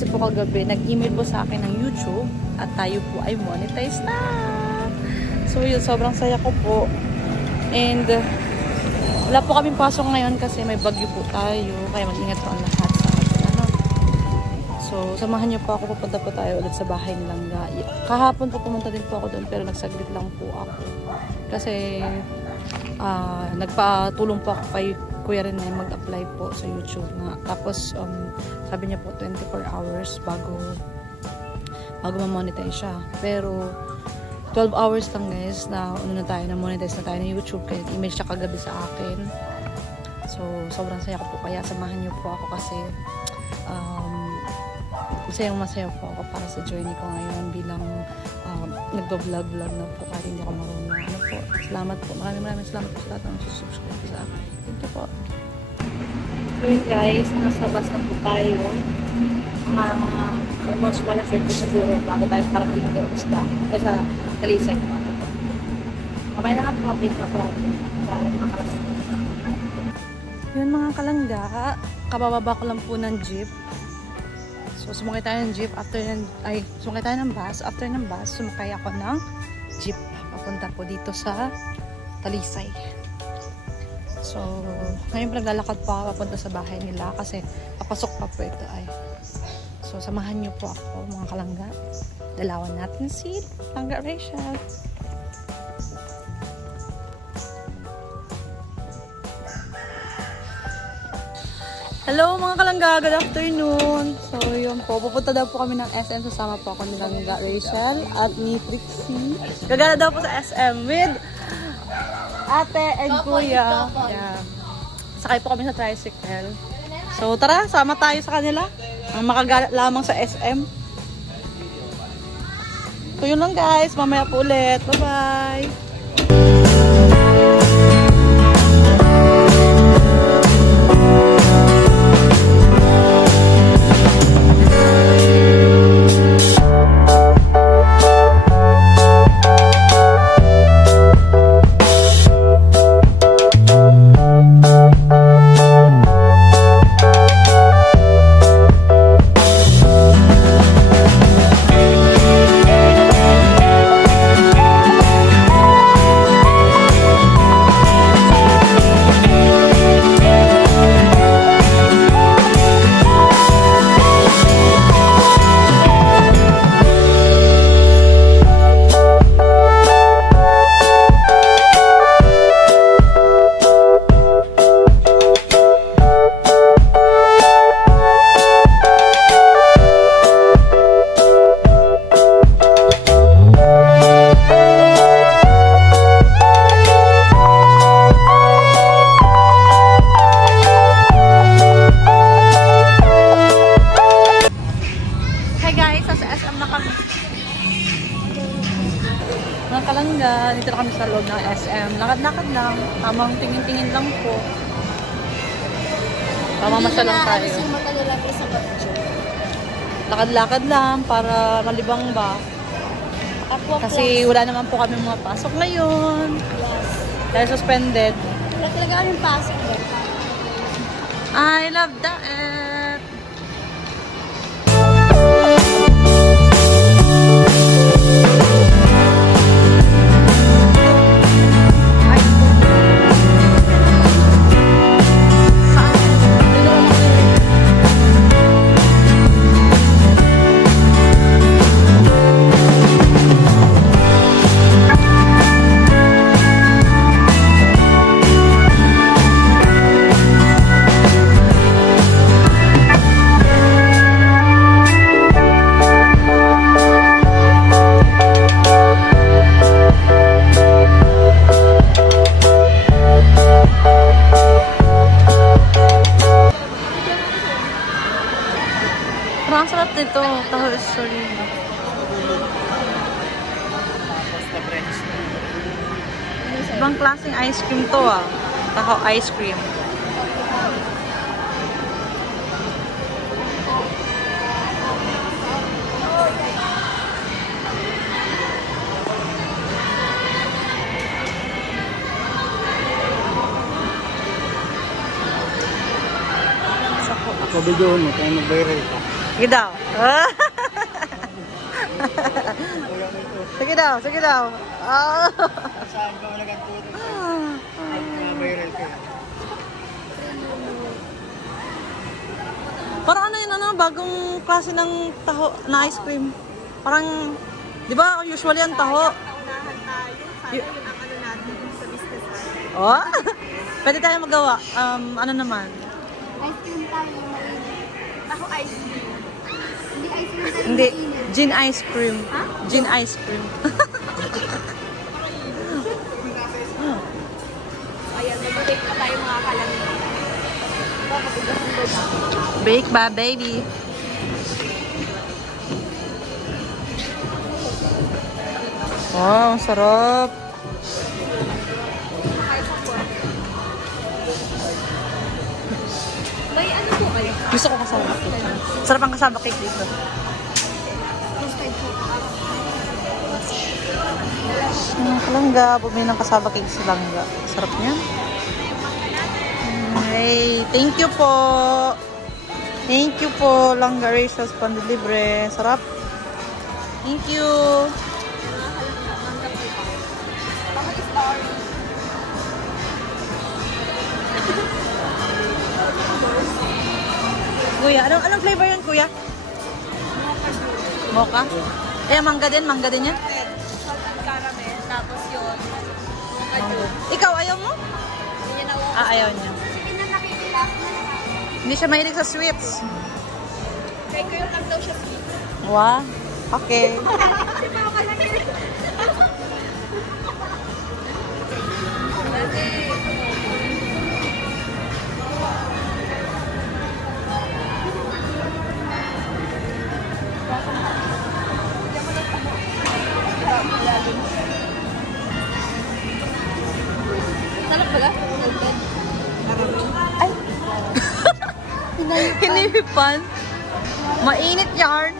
Kasi po kagabi, nag-email po sa akin ng YouTube at tayo po ay monetize na. So yun, sobrang saya ko po. And wala po kaming pasok ngayon kasi may bagyo po tayo. Kaya mag-ingat po ang lahat sa atin. Ano? So, samahan niyo po ako. Pupunta po tayo ulit sa bahay ni Langga. Kahapon po pumunta din po ako doon pero nagsaglit lang po ako. Kasi nagpatulong po ako kay Kuya Rene mag-apply po sa YouTube nga. Tapos, sabi niya po 24 hours bago ma-monetize siya. Pero 12 hours lang guys na na-monetize na tayo ng YouTube kaya email siya kagabi sa akin. So, sobrang saya ko po kaya samahan niyo po ako kasi masaya po ako para sa journey ko ngayon bilang nagdo-vlog na po kahit hindi ako marunong. Ano po, salamat po. Maraming salamat po sa lahat ng subscribe sa akin. Thank you po. So guys, nasa bus na po tayo. Almost 1 hour po siguro bago tayo parating sa isla. Sa Talisay. Kamay na po update na po. Yun mga kalangga, kabababa ko lang po ng jeep. So sumakay tayo ng jeep sumakay tayo ng bus. After ng bus, sumakay ako ng jeep. Papunta po dito sa Talisay. So, ngayon naglalakad po ako papunta sa bahay nila kasi papasok pa po ito ay. So, samahan niyo po ako mga kalangga. Dalawan natin si Langga Rachel. Hello mga kalangga, good afternoon. So, yun po. Pupunta daw po kami ng SM. Sasama po ako ni Langga Rachel at ni Trixie. Gagala daw po sa SM with ate and kuya. Yeah. Sakay po kami sa tricycle. So, tara, sama tayo sa kanila. Ang makagala lamang sa SM. So, yun lang guys. Mamaya po ulit. Bye-bye! Mga kalangga, dito na kami sa loob ng SM. Lakad-lakad lang. Tamang tingin-tingin lang po. Mamamasyal lang tayo. Lakad-lakad lang para malibang ba. Kasi wala naman po kami mga pasok ngayon. Yes. Dahil suspended. Wala talaga kami pasok. I love that. Ang sarap nito, taho sorry. Ibang klaseng ice cream to ah. Taho ice cream. Ako videoon mo kung nag-viral ka. Sige daw. Sige daw, sige daw. Saan ka wala kang tuto? Viral ka. Parang ano yun, ano, bagong klase ng taho na ice cream. Parang, di ba, usually ang taho. Naunahan tayo. Sana yun ang ano natin sa business natin. Oh? Pwede tayo magawa. Ano naman? Ice cream tayo. Ako ice cream. Hindi ice cream tayo. Hindi, gin ice cream. Ha? Gin ice cream. Ayan, mag-bake pa tayo mga kalangin. Bake ba, baby? Wow, sarap. May ano po kayo? Gusto ko kasama cake. Sarap ang kasama cake dito. Kalangga, bumili ng kasama cake sa langga. Sarap niyan. Hey, thank you po. Thank you po, Langga Rachel's Pandelibre. Sarap. Thank you. Kuya, anong flavor yan, kuya? Mocha? Eh, mangga din yan? Salted caramel, tapos yun. Ikaw, ayaw mo? Hindi na ako. Ayaw niya. Sige na nakikilap na lang. Hindi siya mahilig sa sweets. Kaya ko yung lang daw siya sweet. Wow. Okay. Salak ba ka? Salted. Ay. Hinihipan. Mainit yarn.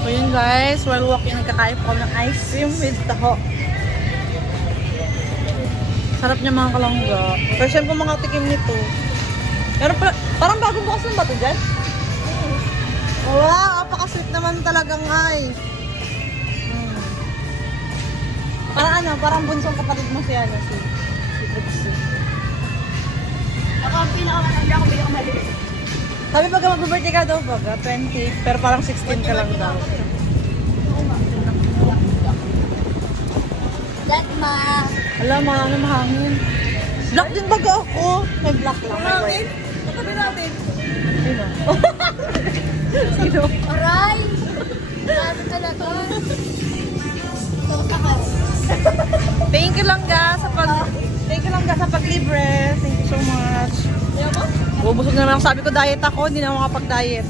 So yun guys, while walking, nagkakain po kami ng ice cream with taho. Sarap niya mga kalangga. First time po mga tikim nito. Pero parang bagong bukas ng bato dyan. Wow, apaka-sweet naman talagang ay. Parang ano, parang bunsong kapatid mo si ano, si Trixie. Ako ang pinakamatanda ko, hindi ako maliit. Sabi pag mag-birthday ka daw baga, 20, pero parang 16 ka lang daw. That ma. Alam, ano mahangin. Black din baga ako. May black lang. May white. Katabi natin. Sino? Sino? Aray! Ano talaga? Thank you lang ga sa paglibre. Thank you so much. Bubusog na naman ako. Sabi ko diet ako, hindi na ako makapag-diet.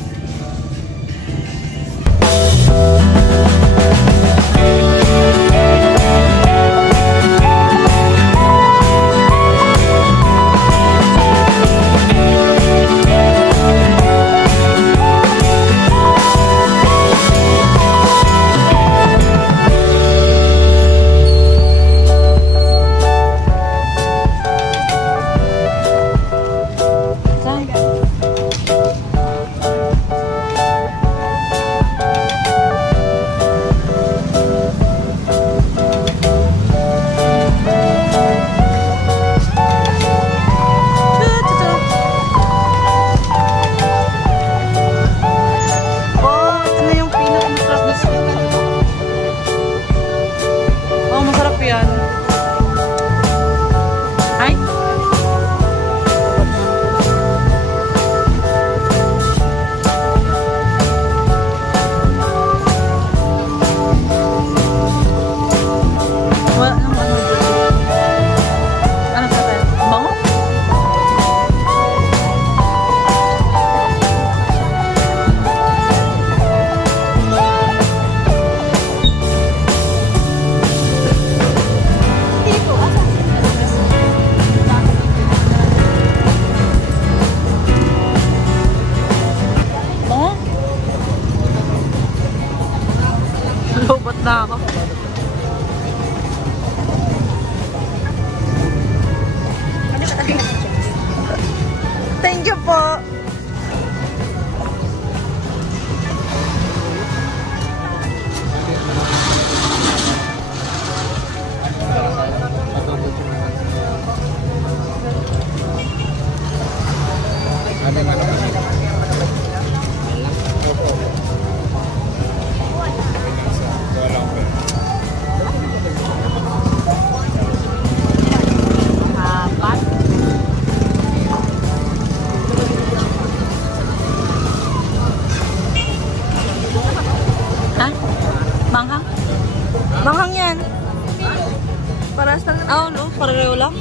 Paras lang naman. No? Pareho lang.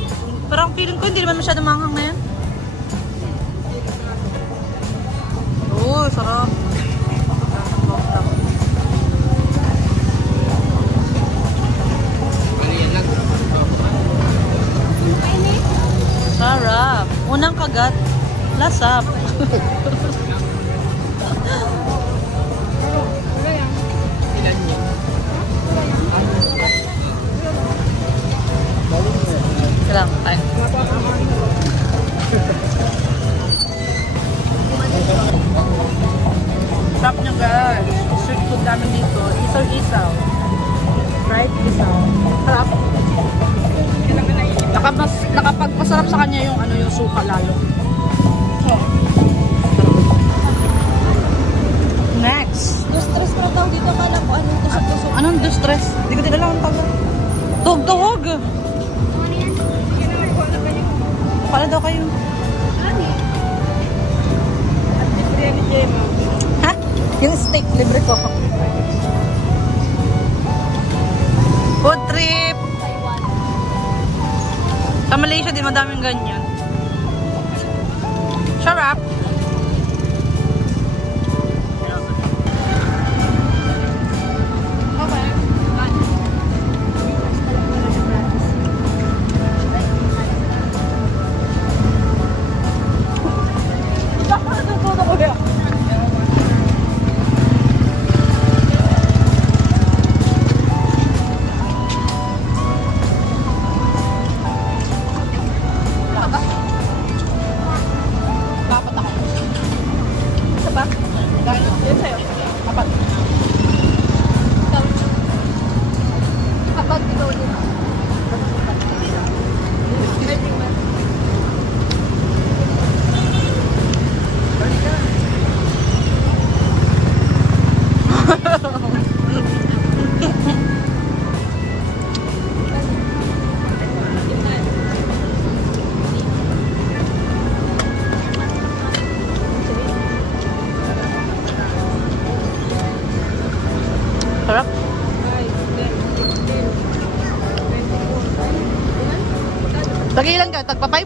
Pero ang feeling ko, hindi naman masyadong manghang na yan. Oo, sarap. Sarap. Unang kagat, lasap. Lang, kain. Sarap nyo guys. Street food namin dito. Isaw-isaw. Fried isaw. Sarap. Nakapagpasarap sa kanya yung ano yung suka lalo. So, next. Distress na daw dito ka lang kung ano ito sa puso. Anong distress? Hindi ko din alam ang tawag. Tuhog-tuhog. Paano daw kayo? Ha? Yung steak, libre ko. Food trip! Sa Malaysia din, madaming ganyan. Sarap! Sarap. Lagi ilan ka? Tagpa 5?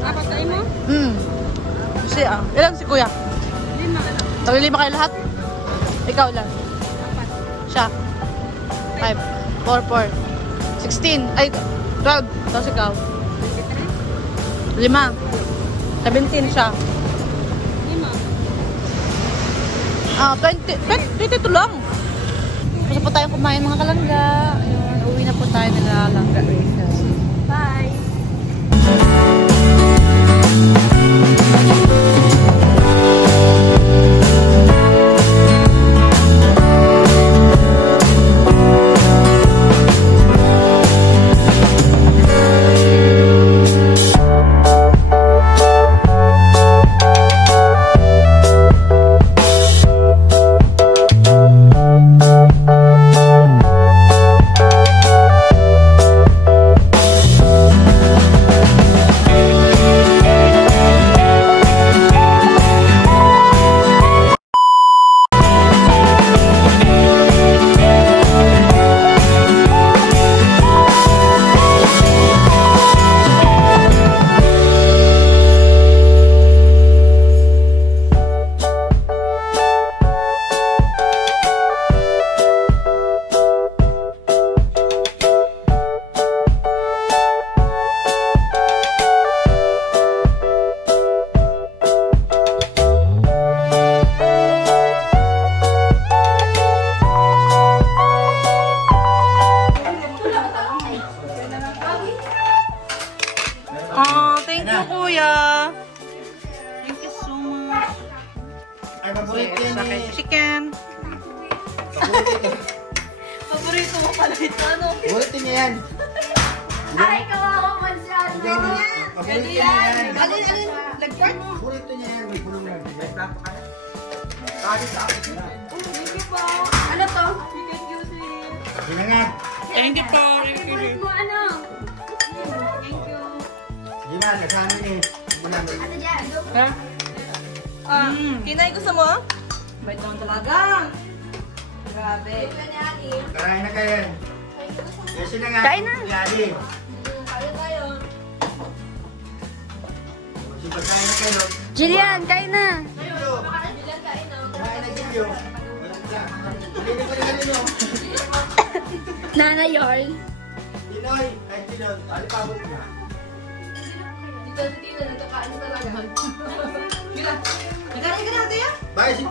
Apat tayo mo? Si, ilan si kuya? 5. Tagi 5 kayo lahat? Ikaw lang? 4. Siya? 5. 4, 4. 16. Ay, 12. Tapos ikaw? 5. 17 siya. 22 lang. Gusto po tayong kumain mga kalangga. Ayun, uwi na po tayo nila Langga Races. Bye! Thank you, kuya. Thank you so much. Ay, paborito Sa akin, chicken. Paborito mo pala ito, ano? Paborito niya yan. Ay, kawawa masyado! Paborito niya yan. Alin? Nag-part mo? Paborito niya yan. May pulong yan. May plato ka na. Kali sa akin na. Thank you po. Ano to? Chicken juicy. Sige nga. Thank you po. Favorite mo ano? Thank you. Sige nga, kasama niya. Ano dyan? Ha? Kinay, gusto mo? Bait naman talaga. Grabe. Karain na kayo. Thank you. Kasi na nga. Kain na. Lali. Kaya tayo. Pagkain na kayo. Jillian, kain na. Gilyo. Bilang kain na. Kumain na Gilyo. Hindi ka rin kanino. Nana Yorn. Pinoy. Kahit sino. Alipabot na. Dito si Tina, nagkakain na talaga. Nagkaroon ka natin yan? Bakit si...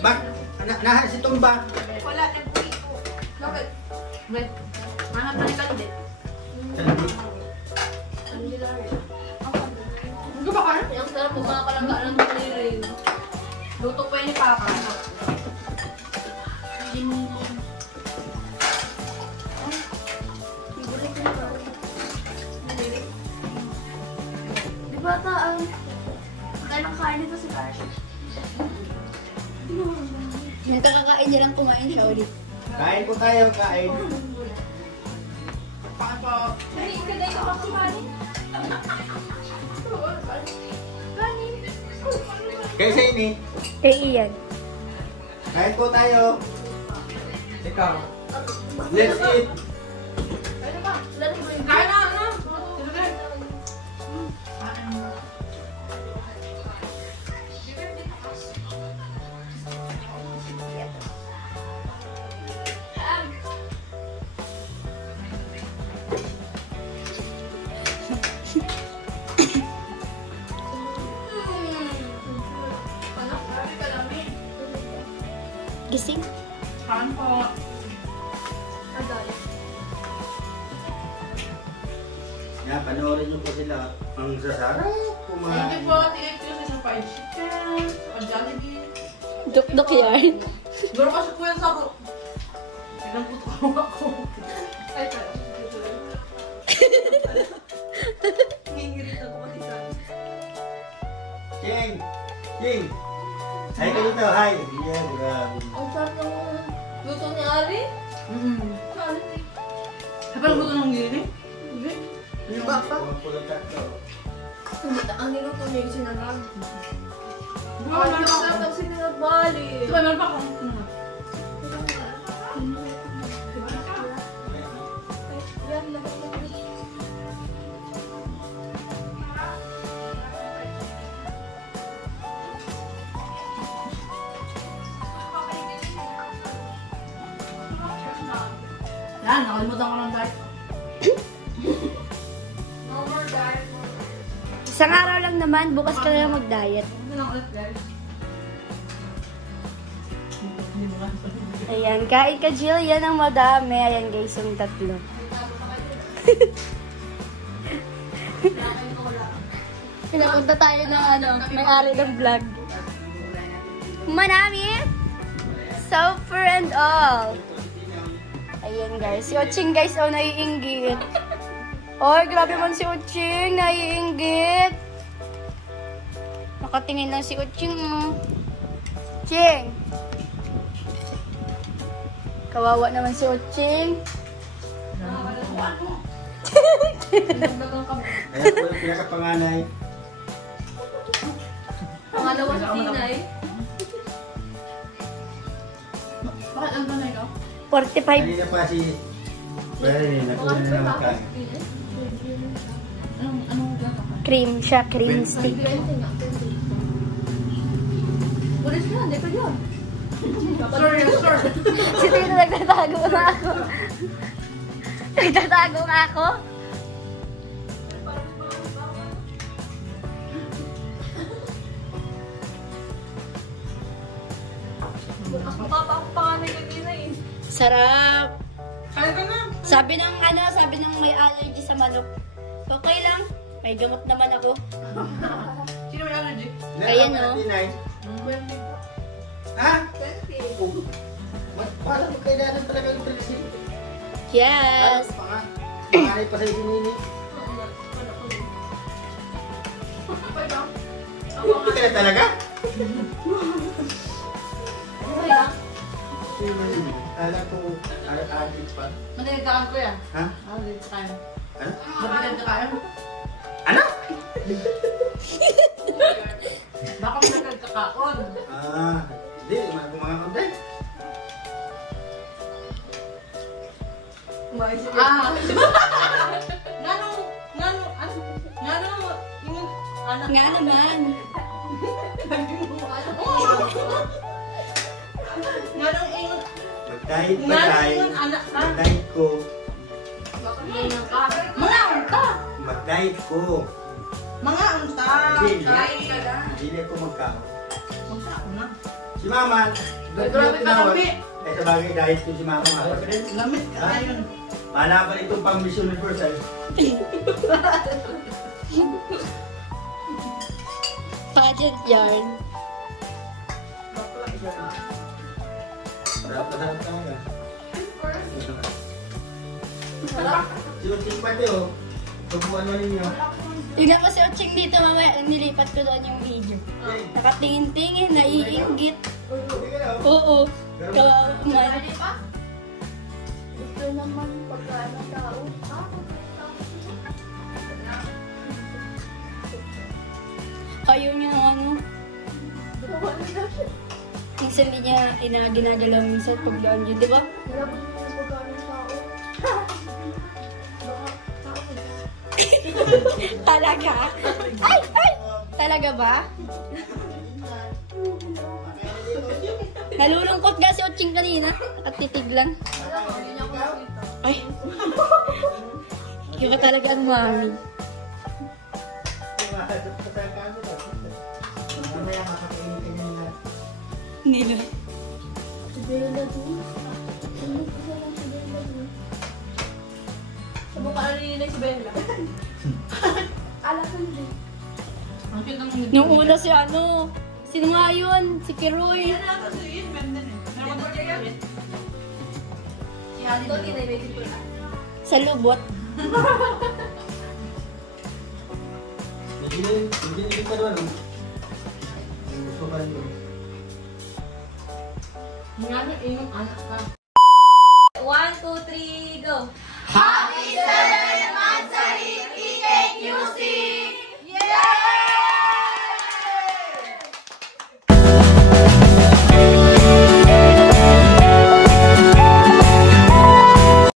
Bak... Nahan si Tumba. Wala, nagpuito. Bakit? Wait. Mga palikandit. Ano ba ka? Ang sarap mo mga kalanggaan ng tuloy. Luto pa yun ni Papa. Di ba ata, kaya ng kain dito si Cash? Ito kakain niya lang kumain siya ulit. Kain po tayo. Kain. Paka po. Ay, ikagay ko ako kanin. Kanin. Kayo sa ini. Kay Ian. Kain po tayo. Ikaw. Let's eat. Ano ba? Lalo mo yung Kain na, ano? Gising. Kain po. adaya. Yan, panoorin niyo po sila. Ang sasarap. Thank you po. Thank you sa isang fried chicken. O Jollibee. Duk-duk yan. Siguro kasi po yan sa ro. Pinagputo ako. Ay, pero. Ngingirit ako pati sa King! King! Hi ka dito, hi! Yeah, grabe. Ang sarap ng luto ni Ari. Saan? Ay, parang buto ng gini? Yung pa? Pulong tatlo. Ang niluto niya yung sinangag. Buka meron pa ako. Ang sinangag bali. Buka meron pa ako. Yan, labas na. Yan, nakalimutan ko ng diet. No more diet. Isang araw lang naman, bukas ka na lang mag-diet. Ano lang ulit, guys? Hindi mo kasi. Ayan, kain ka Jill, yan ang madami. Ayan guys, yung tatlo. Pinapunta tayo ng may-ari ng vlog. Manami! Super and all! Ayan guys, si Oching guys, oh, naiinggit. Oy, grabe man si Oching, naiinggit. Nakatingin lang si Oching, oh. Ching! Kawawa naman si Oching. Kaya po yung pinakapanganay. Pangalawa sa Tinay. Bakit ang tanay ko? 45 Kanina pa si... Pero yun, nakuha na naman ka. Anong gata ka? cream siya, cream stick. Pulis na, hindi pa yun. Sorry, sir. Si Tito nagtatago na ako. Nagtatago nga ako. Bukas mo pa ako panganay ka Tinay. Sarap. Kaya ka na. Sabi ng may allergy sa manok. Okay lang. May gamot naman ako. Sino may allergy? Ayan, Nakaka oh. Tinay. Ha? 20. Oh. Parang kailangan talaga yung tulisin. Yes. Panganay pa sa isinini. Hindi ka na talaga? Okay lang. Alam ko, alit pa. Manilitaan ko yan. Ha? Malilit ka kayo. Ano? Malilit ka kayo. Ano? Baka may nagkakaon. Hindi, mga konti. May yung anak. Nga naman. Nganong ingon. Mag-diet ba Nganong tayo? ingon anak ka. Mag-diet ko. Mga unta. Mag-diet ko. Mga unta. Hindi ako magkaon. Magkaon na. Si Mama, Grabe ka kami. Eh, sa bagay, diet ko si Mama. Lamit ka ngayon. Mahanapan itong pang Miss Universal. Pageant yarn. Sarap na sarap talaga. Sinutin pati oh. Pagbuhan mo ninyo. Tignan mo si Oching dito mamaya. Nilipat ko doon yung video. Nakatingin-tingin, naiinggit. Hindi ka na oh. Oo. Kawawa man. Gusto naman pagkaan ng tao. Ayaw niya ng ano. Minsan hindi niya ginagalaw minsan pag doon yun, di ba? Nilabot mo yung pagkaan ng tao. Talaga? Ay! Ay! Talaga ba? Nalulungkot nga si Oching kanina. At titig lang. Ay! Iba talaga ang mami. Mamaya makakainin ka niya na. Nila. Si Bella doon. Ano ko sa lang si Bella doon? Sa mukha na nililay si Bella. Alam ko hindi. Ang cute ng ngiti. Yung una si ano. Sino nga yun? Si Kiroy. Yan na kasi yun, Benden eh. Meron ko siya yun. Si Hali doon, tinay-waitin ko na. Sa lubot. Hindi pa doon oh. Gusto pa rin doon. Nganong ingon anak ka. 1, 2, 3, go! Happy 7th